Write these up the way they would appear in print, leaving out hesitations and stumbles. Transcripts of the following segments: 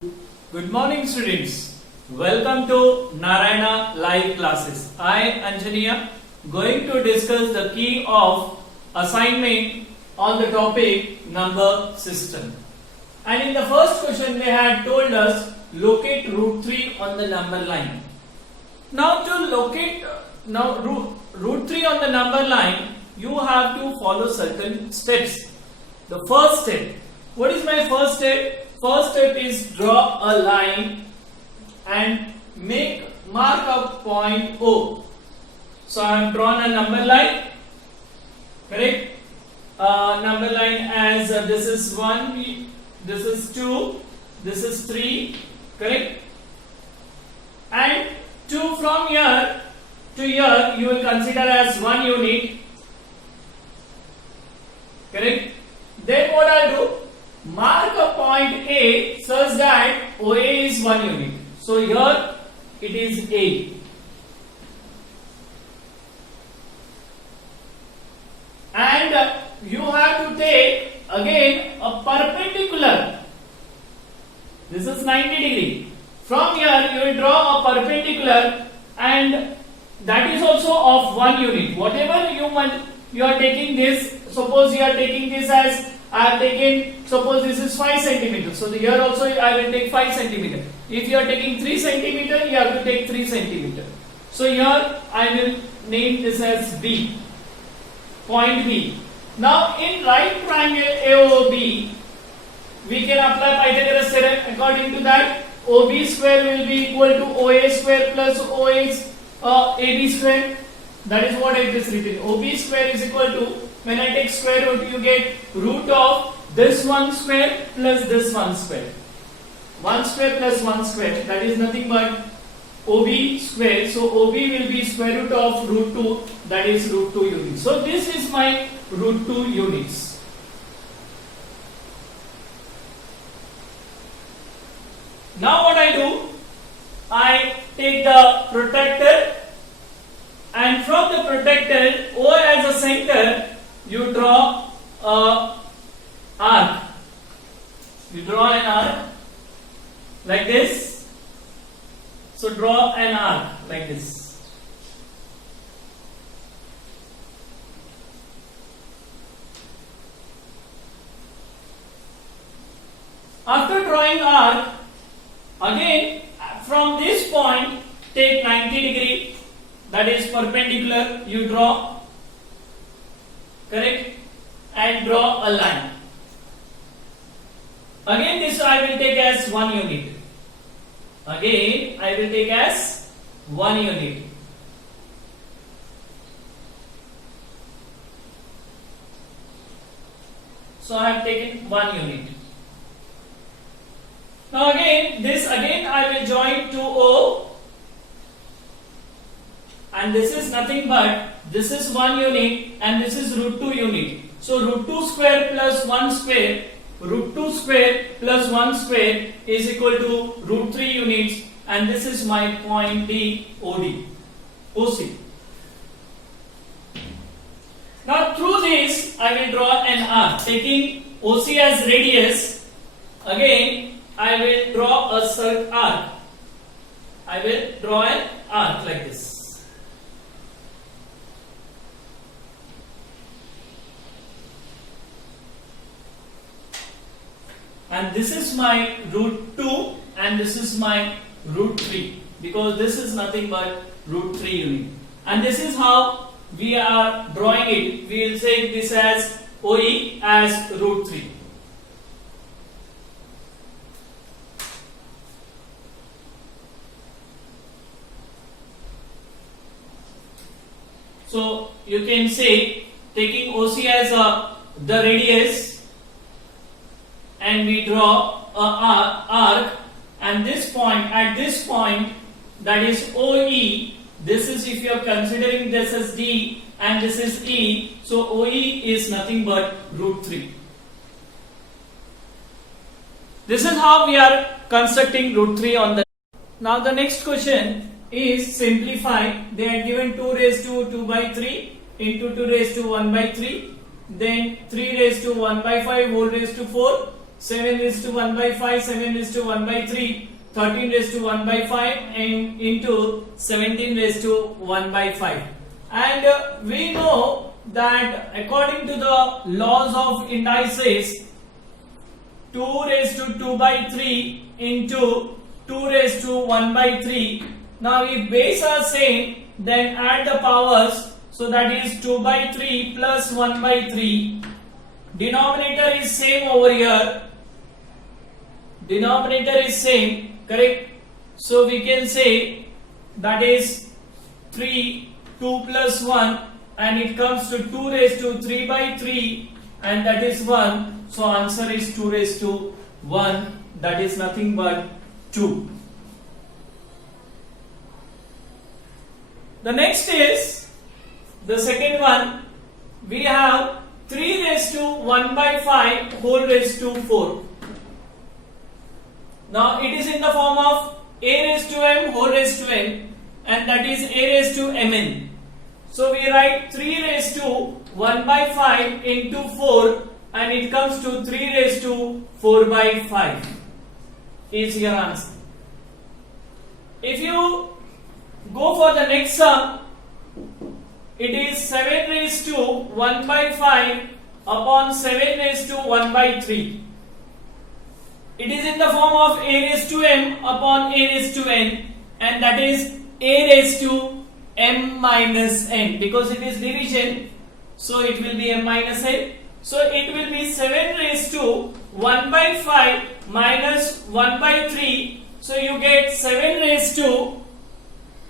Good morning students. Welcome to Narayana live classes. I Anjaniya going to discuss the key of assignment on the topic number system. And in the first question they had told us locate root 3 on the number line. Now to locate root 3 on the number line, you have to follow certain steps. The first step. What is my first step? First step is draw a line and mark a point O. So I have drawn a number line, correct? Number line as this is 1, this is 2, this is 3, correct? And 2 from here to here you will consider as 1 unit, correct? Then what I do? Mark a point A such that OA is 1 unit. So here it is A. And you have to take again a perpendicular. This is 90 degree. From here you will draw a perpendicular and that is also of 1 unit. Whatever you are taking this, suppose you are taking this as I have taken, suppose this is 5 centimeters. So here also I will take 5 centimeters. If you are taking 3 centimeters, you have to take 3 centimeters. So here I will name this as B. Point B. Now in right triangle AOB, we can apply Pythagoras theorem. According to that, OB square will be equal to OA square plus AB square. That is what it is written. OB square is equal to, when I take square root, you get root of this 1 square plus this 1 square. 1 square plus 1 square, that is nothing but OB square. So OB will be square root of root 2, that is root 2 units. So this is my root 2 units. Now what I do? I take the protractor and from the protractor O as a center, you draw a arc. You draw an arc like this. So draw an arc like this. After drawing arc, again from this point take 90 degree, that is perpendicular, you draw, correct, and draw a line. Again this I will take as 1 unit. Again I will take as 1 unit. So I have taken 1 unit. Now again this I will join to O, and this is nothing but this is 1 unit and this is root 2 unit. So root 2 square plus 1 square, root 2 square plus 1 square is equal to root 3 units, and this is my point D OC. Now through this I will draw an arc, taking OC as radius. Again I will draw a arc. I will draw an arc like this. And this is my root 2 and this is my root 3, because this is nothing but root 3 unit. And this is how we are drawing it. We will say this as OE as root 3. So you can say, taking OC as the radius, and we draw a arc, and this point, at this point, that is OE, this is, if you are considering this as D and this is E, so OE is nothing but root 3. This is how we are constructing root 3 on the. Now the next question is simplify. They are given 2 raised to 2 by 3 into 2 raised to 1 by 3, then 3 raised to 1 by 5 whole raised to 4, 7 raised to 1 by 5, 7 raised to 1 by 3, 13 raised to 1 by 5 and into 17 raised to 1 by 5. And we know that according to the laws of indices, 2 raised to 2 by 3 into 2 raised to 1 by 3. Now if base are same, then add the powers. So that is 2 by 3 plus 1 by 3. Denominator is same over here. Denominator is same, correct? So we can say that is 3, 2 plus 1 and it comes to 2 raised to 3 by 3 and that is 1. So answer is 2 raised to 1, that is nothing but 2. The next is the second one. We have 3 raised to 1 by 5 whole raised to 4. Now it is in the form of a raised to m whole raised to n and that is a raised to mn. So we write 3 raised to 1 by 5 into 4 and it comes to 3 raised to 4 by 5 is your answer. If you go for the next sum, it is 7 raised to 1 by 5 upon 7 raised to 1 by 3. It is in the form of a raised to m upon a raised to n and that is a raised to m minus n because it is division, so it will be m minus n. So it will be 7 raised to 1 by 5 minus 1 by 3. So you get 7 raised to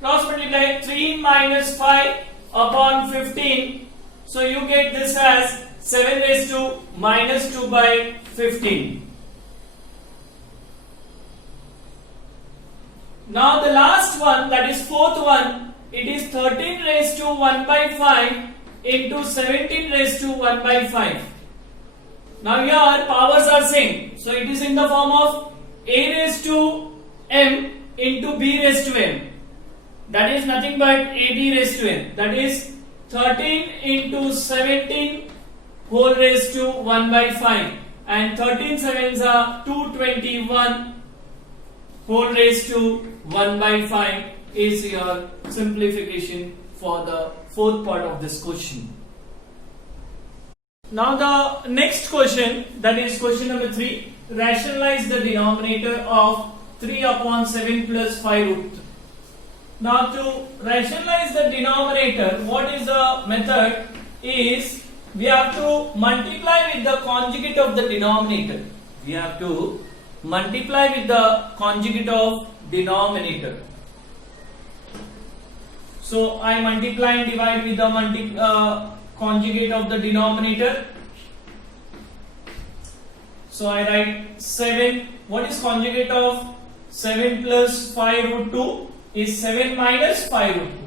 cross multiply 3 minus 5 upon 15. So you get this as 7 raised to minus 2 by 15. Now the last one, that is fourth one, it is 13 raised to 1 by 5 into 17 raised to 1 by 5. Now here powers are same. So it is in the form of a raised to m into b raised to m. That is nothing but ab raised to n. That is 13 into 17 whole raised to 1 by 5 and 13 sevens are 221 whole raised to 1 by 5 is your simplification for the fourth part of this question. Now the next question, that is question number 3, rationalize the denominator of 3 upon 7 plus 5 root. Now to rationalize the denominator, what is the method is we have to multiply with the conjugate of the denominator. We have to multiply with the conjugate of denominator. So I multiply and divide with the conjugate of the denominator. So I write 7. What is conjugate of 7 plus 5 root 2? Is 7 minus 5 root 2.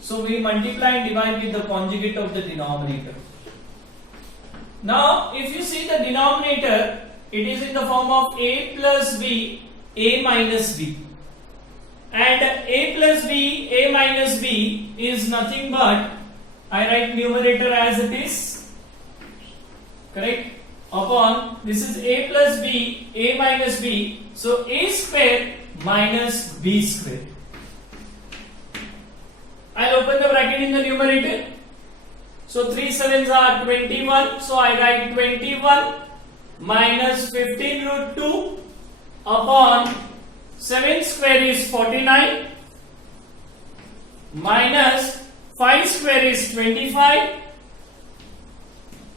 So we multiply and divide with the conjugate of the denominator. Now if you see the denominator, it is in the form of a plus b, a minus b. And a plus b, a minus b is nothing but, I write numerator as it is, correct, upon, this is a plus b, a minus b, so a square minus b square. I'll open the bracket in the numerator. So 3 sevens are 21, so I write 21 minus 15 root 2 upon 7 square is 49 minus 5 square is 25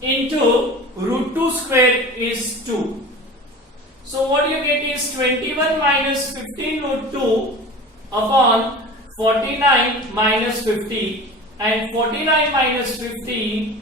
into root 2 square is 2. So what you get is 21 minus 15 root 2 upon 49 minus 50, and 49 minus 50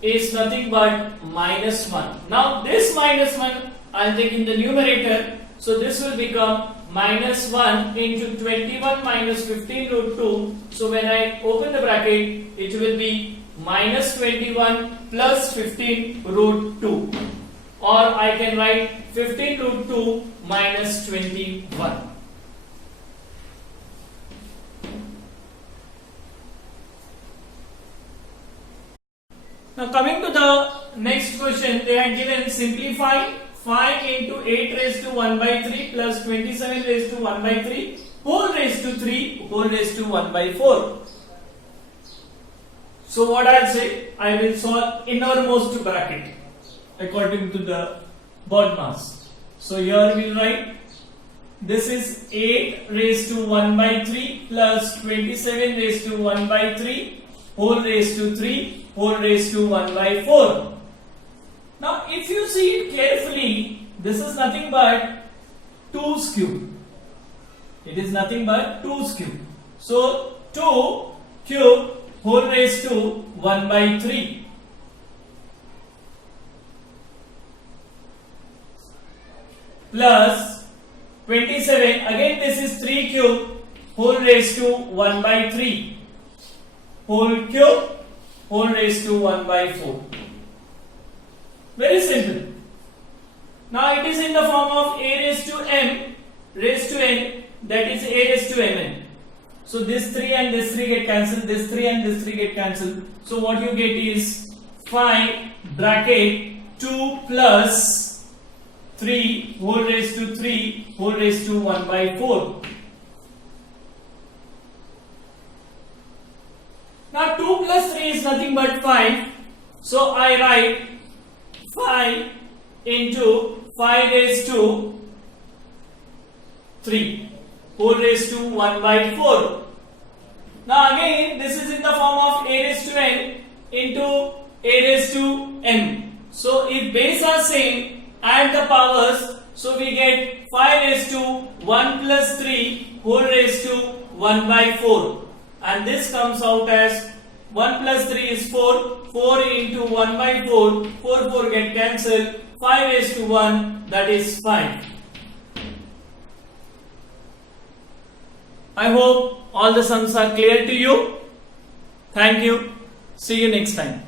is nothing but minus 1. Now this minus 1 I'll take in the numerator, so this will become minus 1 into 21 minus 15 root 2. So when I open the bracket, it will be minus 21 plus 15 root 2, or I can write 15 root 2 minus 21. Now coming to the next question, they are given simplify 5 into 8 raised to 1 by 3 plus 27 raised to 1 by 3 whole raised to 3 whole raised to 1 by 4. So what I'll say, I will solve innermost bracket according to the BODMAS. So here we will write, this is 8 raised to 1 by 3 plus 27 raised to 1 by 3 whole raised to 3 whole raised to 1 by 4. Now if you see it carefully, this is nothing but 2's cube. It is nothing but 2's cube. So 2 cube whole raised to 1 by 3. Plus 27, again this is 3 cube whole raised to 1 by 3 whole cube whole raised to 1 by 4. Very simple. Now it is in the form of a raised to m raised to n, that is a raised to mn. So this 3 and this 3 get cancelled, this 3 and this 3 get cancelled. So what you get is 5 bracket 2 plus 3 whole raised to 3 whole raised to 1 by 4. Now 2 plus 3 is nothing but 5. So I write 5 into 5 raised to 3 whole raised to 1 by 4. Now again this is in the form of a raised to n into a raised to m. So if base are same, add the powers, so we get 5 raised to 1 plus 3 whole raised to 1 by 4, and this comes out as 1 plus 3 is 4, 4 into 1 by 4, 4 get cancelled, 5 raised to 1, that is 5. I hope all the sums are clear to you. Thank you. See you next time.